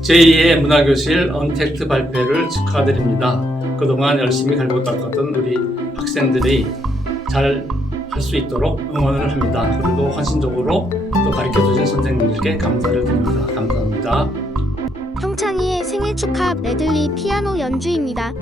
제2의 문화교실 언택트 발표를 축하드립니다. 그동안 열심히 갈고 닦았던 우리 학생들이 잘 할 수 있도록 응원을 합니다. 그리고 헌신적으로 또 가르쳐 주신 선생님들께 감사를 드립니다. 감사합니다. 형창이의 생일 축하 메들리 피아노 연주입니다.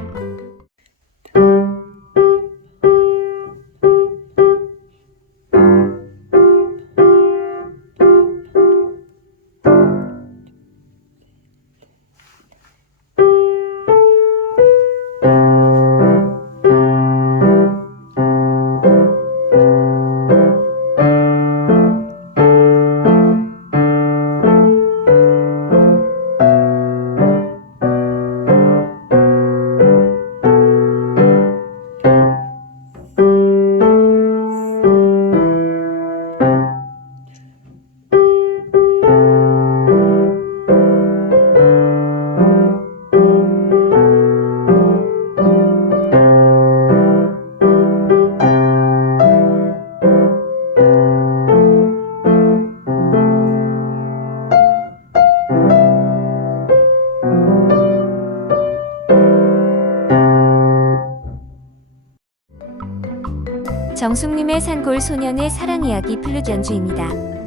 정숙님의 산골 소년의 사랑 이야기 플룻 연주입니다.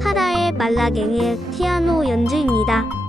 하라의 말라갱의 피아노 연주입니다.